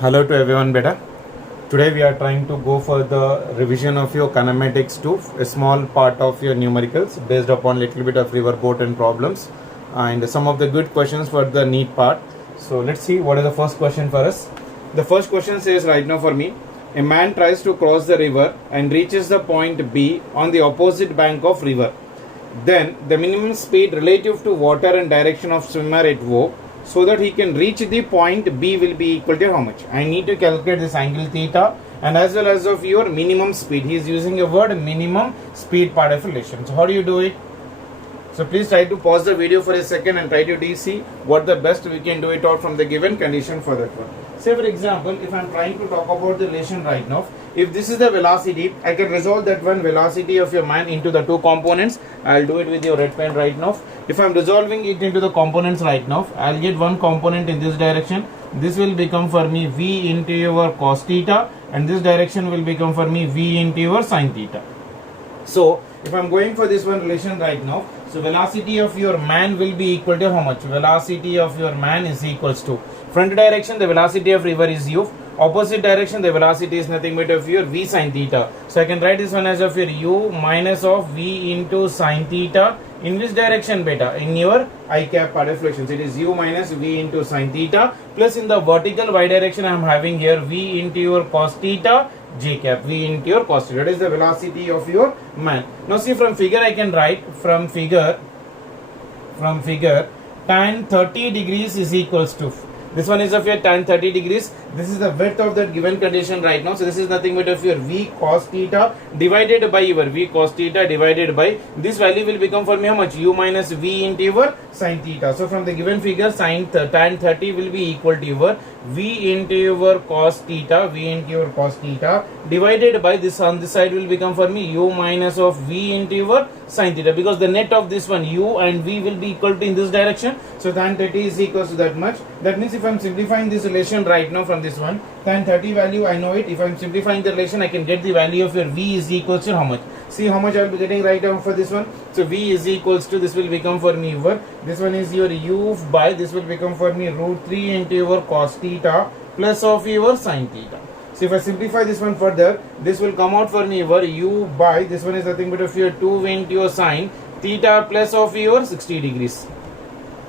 Hello to everyone, beta. Today we are trying to go for the revision of your kinematics 2, a small part of your numericals based upon little bit of riverboat and problems and some of the good questions for the neat part. So let's see what is the first question for us. The first question says right now for me, a man tries to cross the river and reaches the point B on the opposite bank of river. Then the minimum speed relative to water and direction of swimmer at O, so that he can reach the point B will be equal to how much? I need to calculate this angle theta and as well as of your minimum speed. He is using a word minimum speed part of relation. So how do you do it? So please try to pause the video for a second and try to see what the best we can do it out from the given condition for that one. Say for example, if I am trying to talk about the relation right now, if this is the velocity, I can resolve that one velocity of your man into the two components. I'll do it with your red pen right now. If I'm resolving it into the components right now, I'll get one component in this direction. This will become for me V into your cos theta and this direction will become for me V into your sin theta. So if I'm going for this one relation right now, so velocity of your man will be equal to how much? Velocity of your man is equals to front direction, the velocity of river is u. Opposite direction, the velocity is nothing but of your v sin theta. So I can write this one as of your u minus of v into sin theta. In which direction, beta? In your I cap part of reflections, it is u minus v into sin theta plus in the vertical y direction I am having here v into your cos theta j cap, v into your cos theta. That is the velocity of your man. Now see, from figure I can write from figure tan 30 degrees is equals to, this one is of your tan 30 degrees. This is the width of that given condition right now. So this is nothing but of your v cos theta divided by your v cos theta divided by this value will become for me how much? U minus v into your sin theta. So from the given figure, tan 30 will be equal to your v into your cos theta, divided by this on this side will become for me u minus of v into your sin theta, because the net of this one u and v will be equal to in this direction. So tan 30 is equals to that much. That means if I am simplifying this relation right now from this one, tan 30 value I know it. If I am simplifying the relation, I can get the value of your v is equals to how much? See how much I will be getting right now for this one. So v is equals to, this will become for me over, this one is your u by, this will become for me root 3 into your cos theta plus of your sin theta. So if I simplify this one further, this will come out for me over u by, this one is nothing but of your 2 into your sin theta plus of your 60 degrees.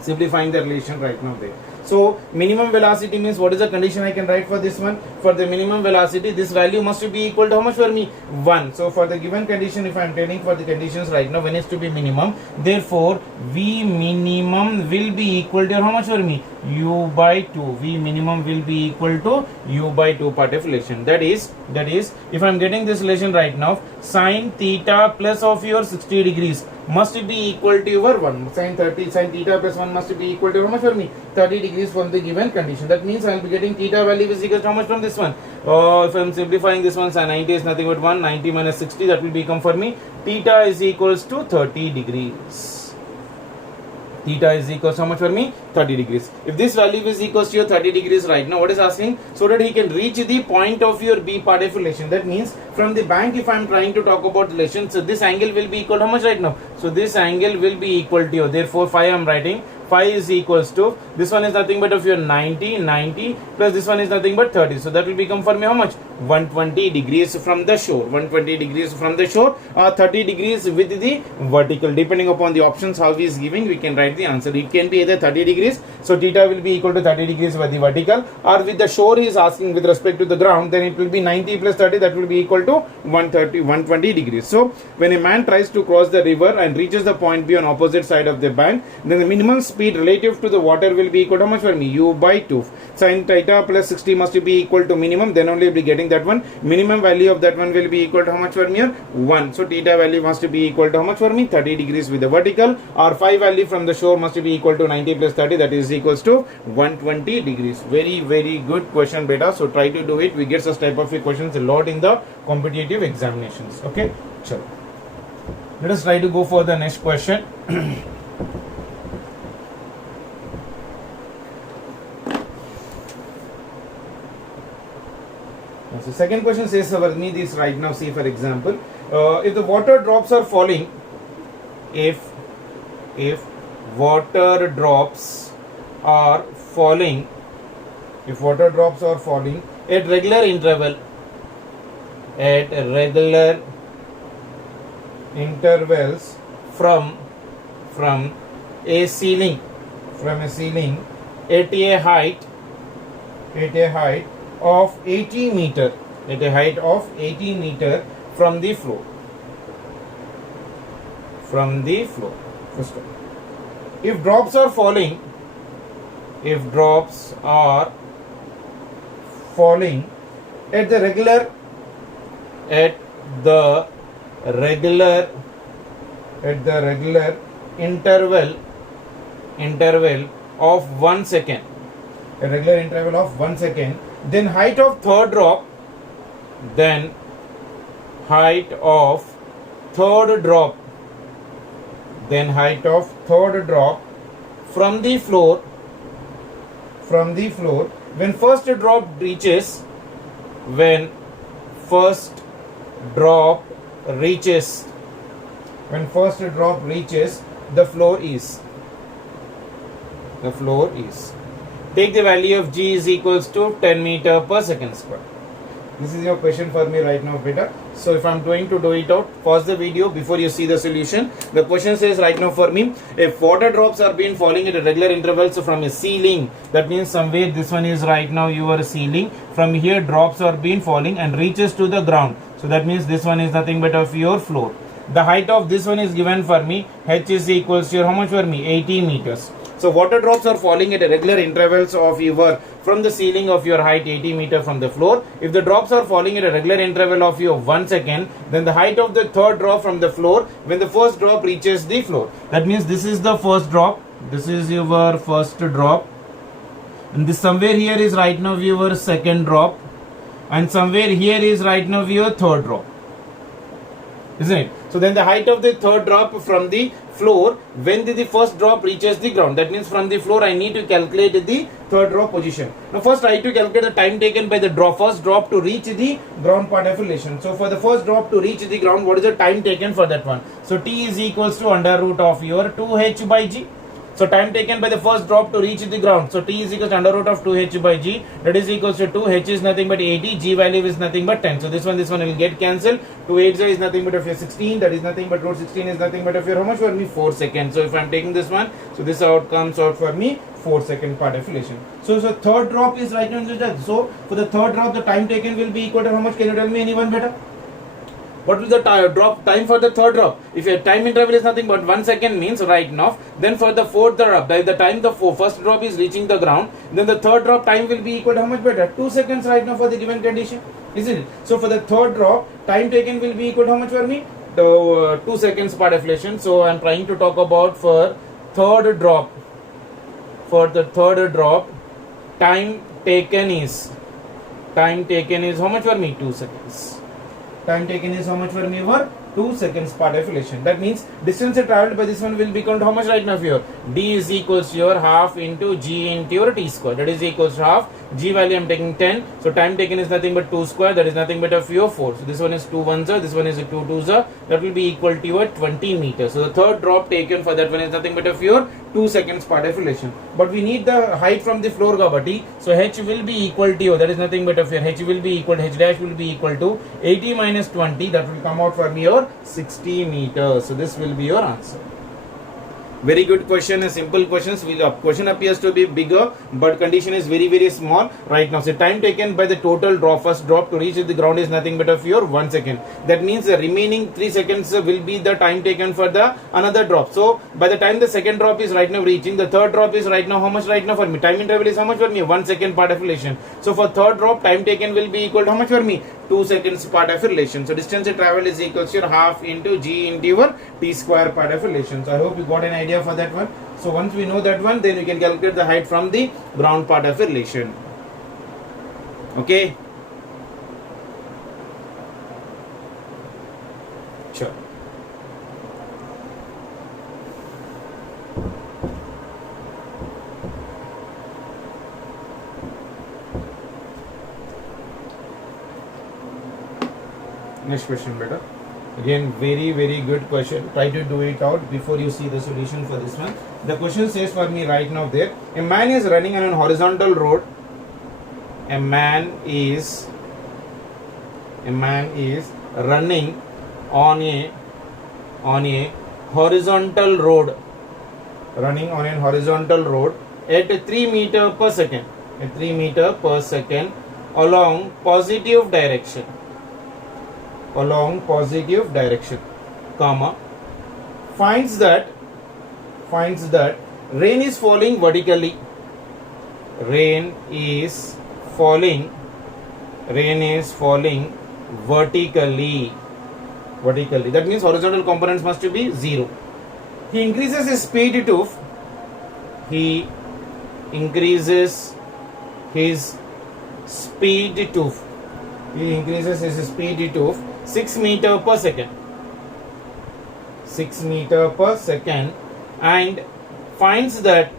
Simplifying the relation right now there. So minimum velocity means what is the condition I can write for this one? For the minimum velocity, this value must be equal to how much for me? 1. So for the given condition, if I am telling for the conditions right now, when it's to be minimum, therefore V minimum will be equal to how much for me? U by 2. V minimum will be equal to U by 2 part of relation. That is, if I am getting this relation right now, sin theta plus of your 60 degrees must be equal to your 1. Sin theta plus 1 must be equal to how much for me? 30 degrees from the given condition. That means I will be getting theta value is equal to how much from this one? If I am simplifying this one, sin 90 is nothing but 1, 90 minus 60, that will become for me theta is equals to 30 degrees. Theta is equals to how much for me? 30 degrees. If this value is equals to your 30 degrees right now, what is asking? So that he can reach the point of your B part of relation. That means from the bank, if I am trying to talk about relation, so this angle will be equal to how much right now? So this angle will be equal to, therefore phi I am writing, phi is equals to, this one is nothing but of your 90 plus this one is nothing but 30. So that will become for me how much? 120 degrees from the shore. 120 degrees from the shore or 30 degrees with the vertical. Depending upon the options how he is giving, we can write the answer. It can be either 30 degrees, so theta will be equal to 30 degrees with the vertical, or with the shore he is asking with respect to the ground, then it will be 90 plus 30, that will be equal to 120 degrees. So when a man tries to cross the river and reaches the point B on opposite side of the bank, then the minimum speed relative to the water will be equal to how much for me? U by 2. Sin theta plus 60 must be equal to minimum, then only be getting that one. Minimum value of that one will be equal to how much for me here? 1. So theta value must be equal to how much for me? 30 degrees with the vertical, or phi value from the shore must be equal to 90 plus 30, that is equals to 120 degrees. Very, very good question, beta. So try to do it. We get such type of questions a lot in the competitive examinations. Okay, sure. Let us try to go for the next question. So second question says over me this right now. See for example, if the water drops are falling, if water drops are falling if water drops are falling at regular intervals from a ceiling at a height of 80 meter from the floor. First one. If drops are falling at the regular interval of 1 second, then height of third drop from the floor when first drop reaches the floor is take the value of g is equals to 10 meter per second square. This is your question for me right now, beta. So if I'm going to do it out, pause the video before you see the solution. The question says right now for me, if water drops are being falling at a regular intervals from a ceiling, that means somewhere this one is right now your ceiling. From here drops are being falling and reaches to the ground. So that means this one is nothing but of your floor. The height of this one is given for me, h is equals to how much for me? 80 meters. So water drops are falling at a regular intervals of your from the ceiling of your height 80 meter from the floor. If the drops are falling at a regular interval of your 1 second, then the height of the third drop from the floor when the first drop reaches the floor. That means this is the first drop. This is your first drop. And this somewhere here is right now your second drop. And somewhere here is right now your third drop. Isn't it? So then the height of the third drop from the floor when the first drop reaches the ground. That means from the floor I need to calculate the third drop position. Now first I have to calculate the time taken by the first drop to reach the ground part of relation. So for the first drop to reach the ground, what is the time taken for that one? So T is equals to under root of your 2h by g. So time taken by the first drop to reach the ground. So T is equals to under root of 2h by g. That is equals to 2. H is nothing but 80. G value is nothing but 10. So this one will get cancelled. 2 8 is nothing but of your 16. That is nothing but root 16 is nothing but of your how much for me? 4 seconds. So if I am taking this one, so this out comes out for me 4 second part deflation. So third drop is right now that. So for the third drop, the time taken will be equal to how much? Can you tell me anyone better? What will the drop time for the third drop? If your time interval is nothing but 1 second means right now, then for the fourth drop, by the time the first drop is reaching the ground, then the third drop time will be equal to how much better? 2 seconds right now for the given condition, isn't it? So for the third drop, time taken will be equal to how much for me? 2 seconds per deflation. So I am trying to talk about for third drop. For the third drop, time taken is how much for me? 2 seconds. Time taken is how much for me? Over 2 seconds per deflation. That means distance traveled by this one will become how much right now here? D is equals to your half into G into your T square. That is equals to half. G value I am taking 10. So time taken is nothing but 2 square. That is nothing but of your 4. So this one is 2 ones. This one is 2 twos. That will be equal to your 20 meters. So the third drop taken for that one is nothing but of your 2 seconds per deflation. But we need the height from the floor gabati. So H will be equal to, that is nothing but of your H will be equal to, H dash will be equal to 80 minus 20. That will come out for me your 60 meters. So this will be your answer. Very good question, a simple questions. Question appears to be bigger, but condition is very, very small right now. So time taken by the total drop, first drop to reach the ground is nothing but of your 1 second. That means the remaining 3 seconds will be the time taken for the another drop. So by the time the second drop is right now reaching, the third drop is right now how much right now for me? Time interval is how much for me? 1 second per deflation. So for third drop, time taken will be equal to how much for me? 2 seconds per deflation. So distance travel is equal to your half into G into your T square per deflation. So I hope you got an idea for that one. So once we know that one, then we can calculate the height from the ground part of relation. Okay. Sure. Next question, better. Again, very, very good question. Try to do it out before you see the solution for this one. The question says for me right now there, a man is running on a horizontal road a man is running on a horizontal road, running on a horizontal road at 3 meter per second, along positive direction, comma, finds that rain is falling vertically, vertically. That means horizontal components must be 0. He increases his speed to 6 meter per second, and finds that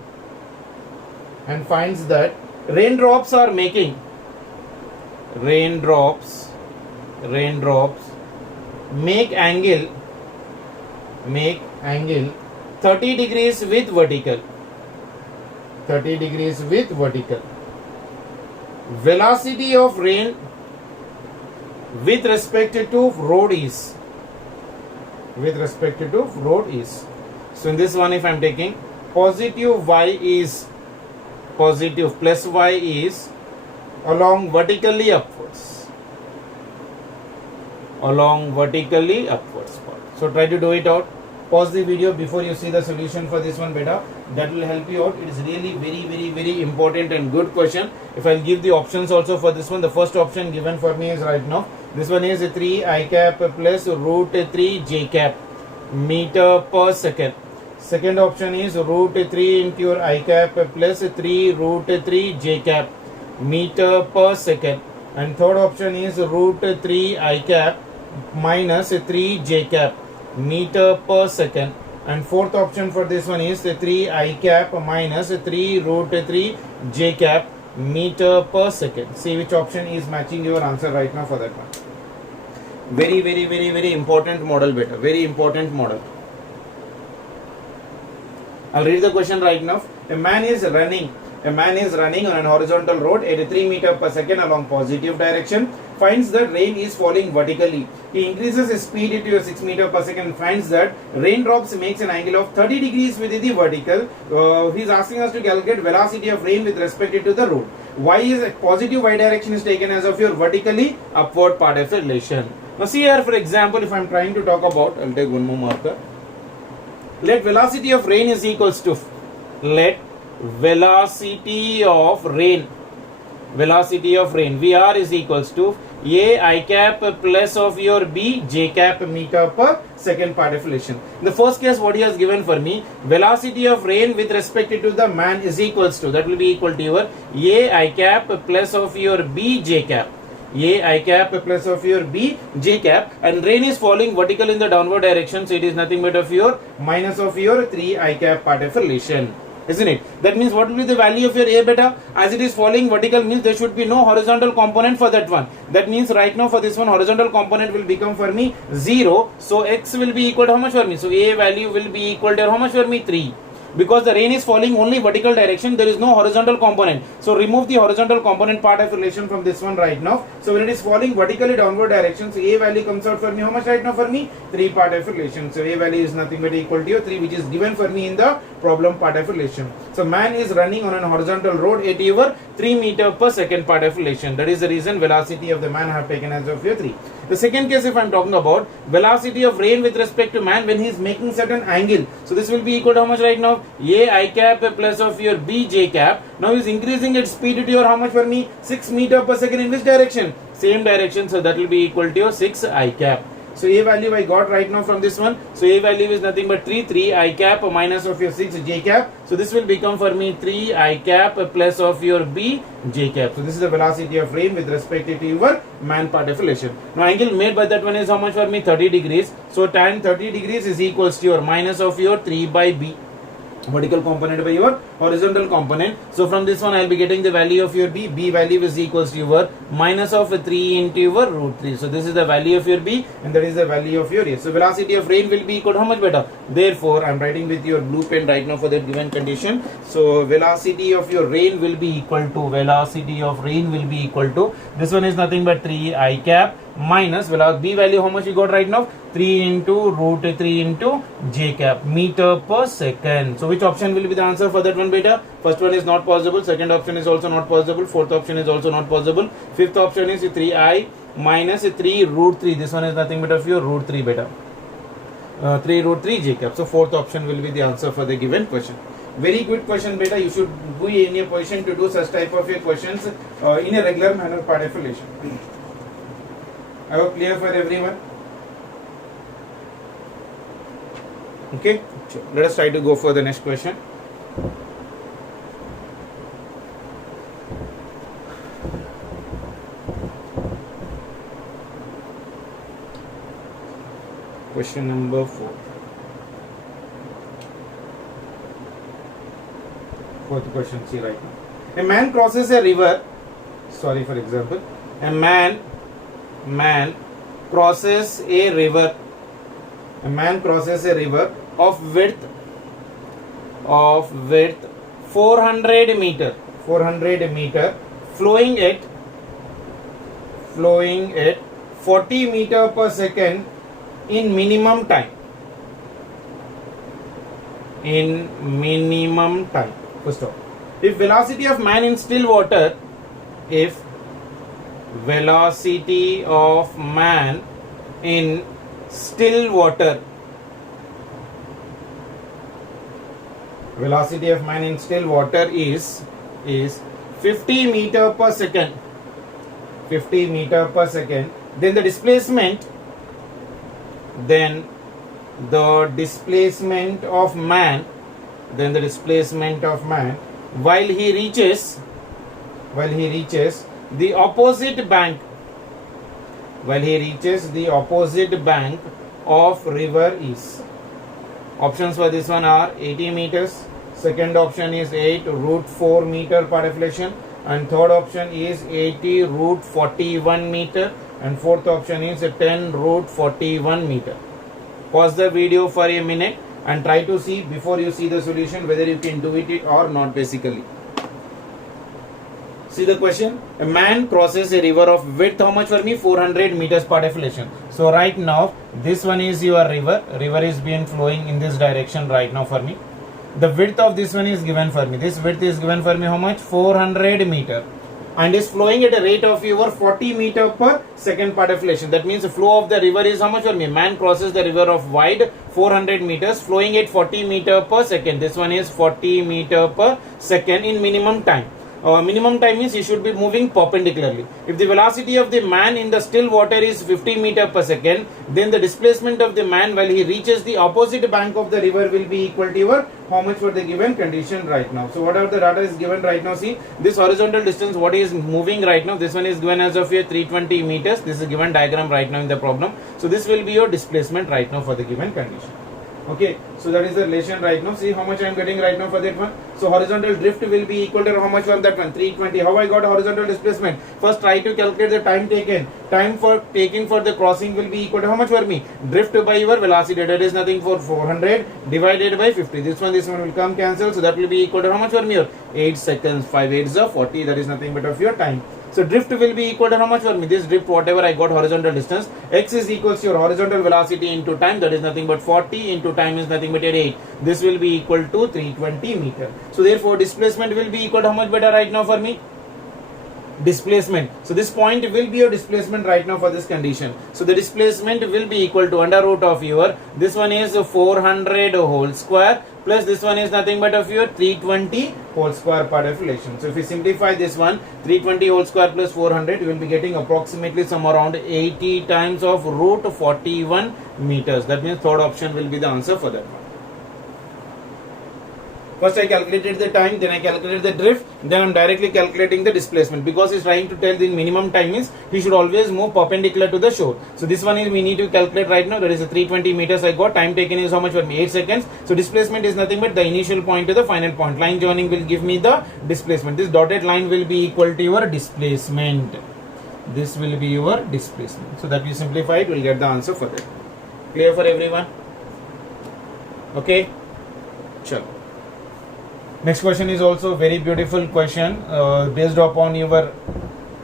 raindrops make angle 30 degrees with vertical. Velocity of rain with respect to road is. So in this one, if I am taking positive y is positive plus y is along vertically upwards. So try to do it out. Pause the video before you see the solution for this one, beta. That will help you out. It is really very important and good question. If I'll give the options also for this one, the first option given for me is right now. This one is 3 I cap plus root 3 j cap meter per second. Second option is root 3 into your I cap plus 3 root 3 j cap meter per second. And third option is root 3 I cap minus 3 j cap meter per second. And fourth option for this one is 3 I cap minus 3 root 3 j cap meter per second. See which option is matching your answer right now for that one. Very important model, beta. Very important model. I'll read the question right now. A man is running on an horizontal road at 3 meter per second along positive direction. Finds that rain is falling vertically. He increases his speed to 6 meter per second and finds that raindrops makes an angle of 30 degrees with the vertical. He is asking us to calculate velocity of rain with respect to the road. Positive y direction is taken as of your vertically upward part of relation. Now see here, for example, if I am trying to talk about, I'll take one more marker. Let velocity of rain is equals to, velocity of rain, VR is equals to A I cap plus of your B j cap meter per second part of relation. In the first case, what he has given for me, velocity of rain with respect to the man is equals to, that will be equal to your A I cap plus of your B j cap. And rain is falling vertical in the downward direction, so it is nothing but of your minus of your 3 I cap part of relation, isn't it? That means what will be the value of your A beta? As it is falling vertical means there should be no horizontal component for that one. That means right now for this one, horizontal component will become for me 0. So x will be equal to how much for me? So A value will be equal to how much for me? 3. Because the rain is falling only vertical direction, there is no horizontal component. So remove the horizontal component part of relation from this one right now. So when it is falling vertically downward direction, so A value comes out for me how much right now for me? 3 part of relation. So A value is nothing but equal to 3, which is given for me in the problem part of relation. So man is running on a horizontal road at your 3 meter per second part of relation. That is the reason velocity of the man I have taken as of your 3. The second case, if I am talking about velocity of rain with respect to man when he is making certain angle. So this will be equal to how much right now? A I cap plus of your B j cap. Now he is increasing its speed to your how much for me? 6 meter per second. In which direction? Same direction. So that will be equal to your 6 I cap. So A value I got right now from this one. So A value is nothing but 3 I cap minus of your 6 j cap. So this will become for me 3 I cap plus of your B j cap. So this is the velocity of rain with respect to your man part of relation. Now angle made by that one is how much for me? 30 degrees. So tan 30 degrees is equals to your minus of your 3 by B. Vertical component by your horizontal component. So from this one I'll be getting the value of your b. B value is equals to your minus of 3 into your root 3. So this is the value of your b and that is the value of your a. So velocity of rain will be equal to how much beta? Therefore I'm writing with your blue pen right now for that given condition. So velocity of your rain will be equal to this one is nothing but 3 I cap minus b value how much you got right now? 3 into root 3 into j cap meter per second. So which option will be the answer for that one beta? First one is not possible, second option is also not possible, fourth option is also not possible, fifth option is 3I minus 3 root 3. This one is nothing but of your root 3 beta. 3 root 3 j cap. So fourth option will be the answer for the given question. Very good question beta. You should be in a position to do such type of questions in a regular manner part of a lesson. I hope clear for everyone. Okay, let us try to go for the next question. Question number 4. Fourth question, see right now. A man crosses a river. Sorry, for example, a man crosses a river. A man crosses a river of width 400 meter, flowing at 40 meter per second in minimum time. First off, if velocity of man in still water, velocity of man in still water is 50 meter per second, then the displacement of man while he reaches the opposite bank of river is. Options for this one are 80 meters, second option is 8 root 4 meter per deflection, and third option is 80 root 41 meter, and fourth option is 10 root 41 meter. Pause the video for a minute and try to see before you see the solution whether you can do it or not. Basically, see the question. A man crosses a river of width how much for me? 400 meters per deflection. So right now this one is your river is being flowing in this direction right now for me. The width of this one is given for me. This width is given for me how much? 400 meter, and is flowing at a rate of your 40 meter per second per deflection. That means the flow of the river is how much for me? Man crosses the river of wide 400 meters, flowing at 40 meter per second. This one is 40 meter per second in minimum time. Minimum time means he should be moving perpendicularly. If the velocity of the man in the still water is 50 meter per second, then the displacement of the man while he reaches the opposite bank of the river will be equal to your how much for the given condition right now. So whatever the data is given right now, see this horizontal distance what is moving right now, this one is given as of your 320 meters. This is given diagram right now in the problem. So this will be your displacement right now for the given condition. Okay, so that is the relation right now. See how much I am getting right now for that one. So horizontal drift will be equal to how much from that one? 320. How I got horizontal displacement? First try to calculate the time taken. Time for taking for the crossing will be equal to how much for me? Drift by your velocity, that is nothing for 400 divided by 50. This one will come cancel. So that will be equal to how much for me? 8 seconds. 5 8s are 40. That is nothing but of your time. So drift will be equal to how much for me? This drift whatever I got horizontal distance, x is equals to your horizontal velocity into time, that is nothing but 40 into time is nothing but 8. This will be equal to 320 meter. So therefore displacement will be equal to how much better right now for me? Displacement. So this point will be your displacement right now for this condition. So the displacement will be equal to under root of your, this one is 400 whole square plus this one is nothing but of your 320 whole square per deflection. So if we simplify this one, 320 whole square plus 400, you will be getting approximately some around 80 times of root 41 meters. That means third option will be the answer for that one. First I calculated the time, then I calculated the drift, then I'm directly calculating the displacement, because he's trying to tell the minimum time is he should always move perpendicular to the shore. So this one is we need to calculate right now. That is a 320 meters I got. Time taken is how much for me? 8 seconds. So displacement is nothing but the initial point to the final point. Line joining will give me the displacement. This dotted line will be equal to your displacement. This will be your displacement. So that we simplify it, we'll get the answer for that. Clear for everyone? Okay. Sure. Next question is also very beautiful question, based upon your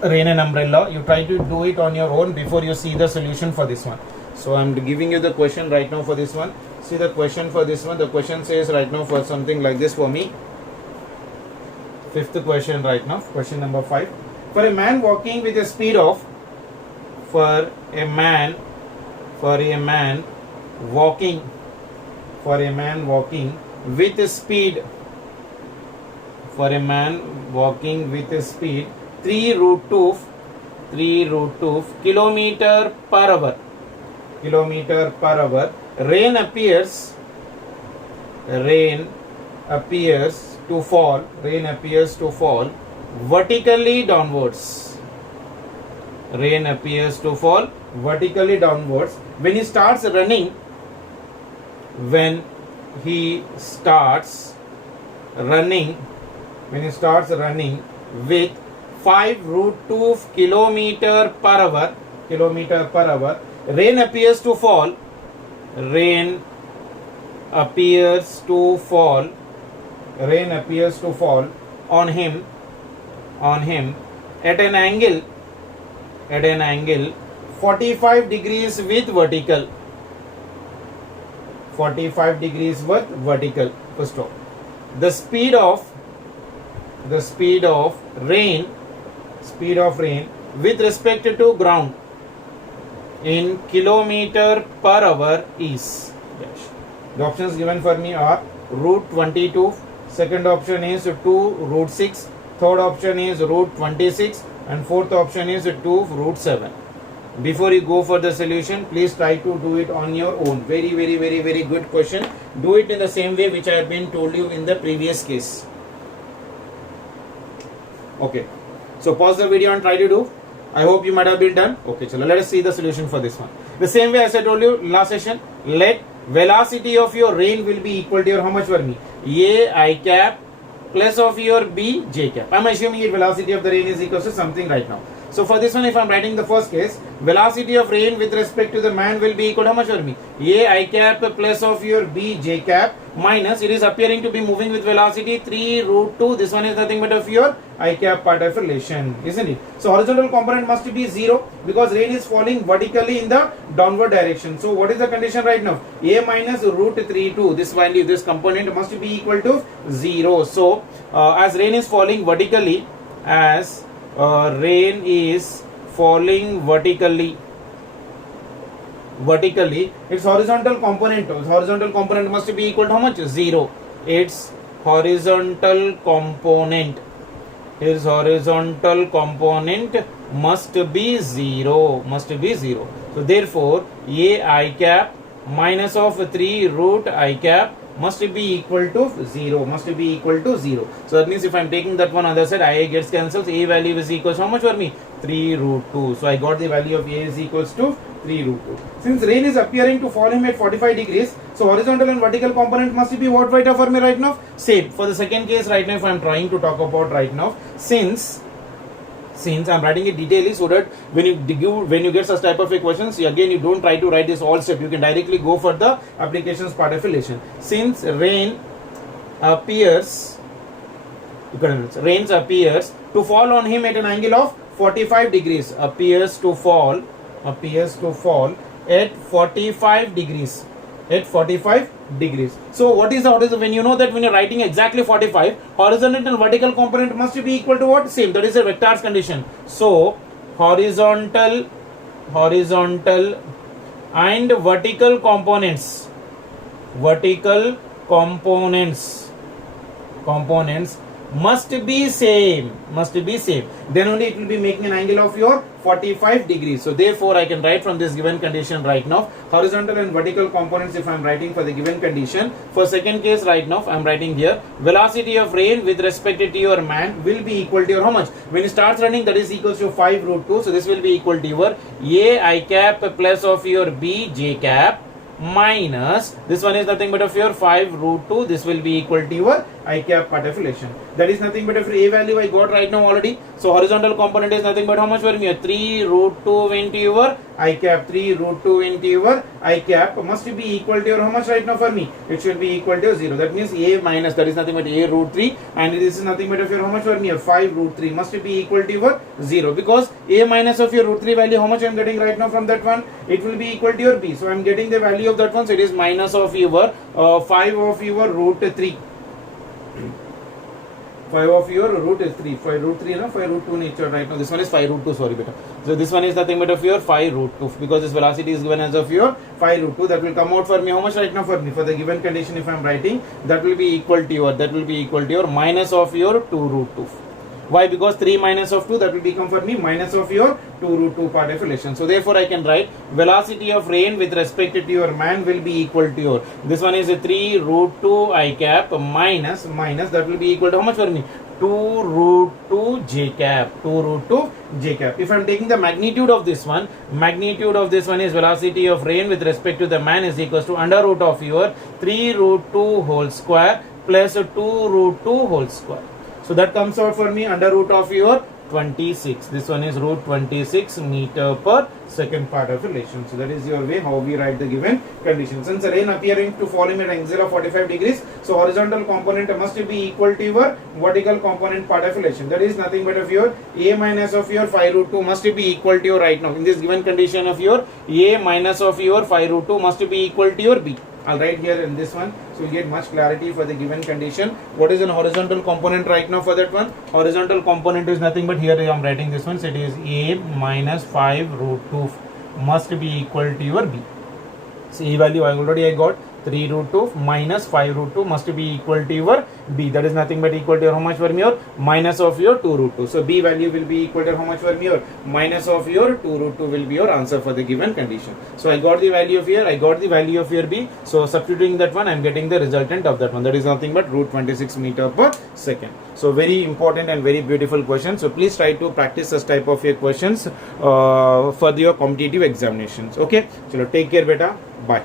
rain and umbrella. You try to do it on your own before you see the solution for this one. So I'm giving you the question right now for this one. See the question for this one. The question says right now for something like this for me. Fifth question right now. Question number 5. For a man walking with a speed of, for a man walking with a speed, 3 root 2 kilometer per hour, rain appears to fall vertically downwards. When he starts running with 5 root 2 kilometer per hour, rain appears to fall on him at an angle 45 degrees with vertical. First off, the speed of rain with respect to ground in kilometer per hour is dash. The options given for me are root 22, second option is 2 root 6, third option is root 26, and fourth option is 2 root 7. Before you go for the solution, please try to do it on your own. Very good question. Do it in the same way which I have been told you in the previous case. Okay, so pause the video and try to do. I hope you might have been done. Okay, chalo, let us see the solution for this one. The same way as I told you last session, let velocity of your rain will be equal to your how much for me? A I cap plus of your B J cap. I am assuming your velocity of the rain is equal to something right now. So for this one, if I am writing the first case, velocity of rain with respect to the man will be equal to how much for me? A I cap plus of your B J cap minus, it is appearing to be moving with velocity 3 root 2. This one is nothing but of your I cap part of relation, isn't it? So horizontal component must be 0 because rain is falling vertically in the downward direction. So what is the condition right now? A minus root 3 2. This value, this component must be equal to 0. So as rain is falling vertically, its horizontal component must be equal to how much? 0. Its horizontal component must be 0. So therefore A I cap minus of 3 root I cap must be equal to 0. So that means if I am taking that one other side, I gets cancelled. A value is equals to how much for me? 3 root 2. So I got the value of A is equals to 3 root 2. Since rain is appearing to fall him at 45 degrees, so horizontal and vertical component must be what right for me right now? Same. For the second case right now, if I am trying to talk about right now, since I'm writing it detailedly so that when you get such type of equations, again you don't try to write this all step. You can directly go for the applications part of relation. Since rain appears to fall on him at an angle of 45 degrees. Appears to fall at 45 degrees. So what is the horizontal? When you know that when you're writing exactly 45, horizontal and vertical component must be equal to what? Same. That is a vector's condition. So horizontal and vertical components must be same, then only it will be making an angle of your 45 degrees. So therefore I can write from this given condition right now horizontal and vertical components. If I am writing for the given condition, for second case right now I am writing here velocity of rain with respect to your man will be equal to your how much? When it starts running, that is equals to 5 root 2. So this will be equal to your A I cap plus of your B J cap minus this one is nothing but of your 5 root 2. This will be equal to your I cap part of relation. That is nothing but of A value I got right now already. So horizontal component is nothing but how much for me? 3 root 2 into your I cap. 3 root 2 into your I cap must be equal to your how much right now for me? It should be equal to 0. That means A minus, that is nothing but A root 3, and this is nothing but of your how much for me? 5 root 3 must be equal to your 0, because A minus of your root 3 value, how much I am getting right now from that one? It will be equal to your B. So I am getting the value of that one. So it is minus of your 5 of your root 3. 5 of your root is 3. 5 root 3 no? 5 root 2 nature right now. This one is 5 root 2, sorry beta. So this one is nothing but of your 5 root 2, because this velocity is given as of your 5 root 2. That will come out for me how much right now for me? For the given condition if I am writing, that will be equal to your, minus of your 2 root 2. Why? Because 3 minus of 2, that will become for me minus of your 2 root 2 part of relation. So therefore I can write velocity of rain with respect to your man will be equal to your, this one is a 3 root 2 I cap minus that will be equal to how much for me? 2 root 2 j cap. 2 root 2 j cap. If I am taking the magnitude of this one is velocity of rain with respect to the man is equals to under root of your 3 root 2 whole square plus 2 root 2 whole square. So that comes out for me under root of your 26. This one is root 26 meter per second part of relation. So that is your way how we write the given condition. Since rain appearing to fall in an angle of 45 degrees, so horizontal component must be equal to your vertical component part of relation. That is nothing but of your A minus of your 5 root 2 must be equal to your right now. In this given condition of your A minus of your 5 root 2 must be equal to your B. I'll write here in this one, so you get much clarity for the given condition. What is an horizontal component right now for that one? Horizontal component is nothing but here I am writing this one, so it is A minus 5 root 2 must be equal to your B. So A value I got 3 root 2 minus 5 root 2 must be equal to your B. That is nothing but equal to your how much for me? Your minus of your 2 root 2. So B value will be equal to how much for me? Your minus of your 2 root 2 will be your answer for the given condition. So I got the value of here, I got the value of your B. So substituting that one, I am getting the resultant of that one. That is nothing but root 26 meter per second. So very important and very beautiful question. So please try to practice such type of your questions for your competitive examinations. Okay. So take care, beta. Bye.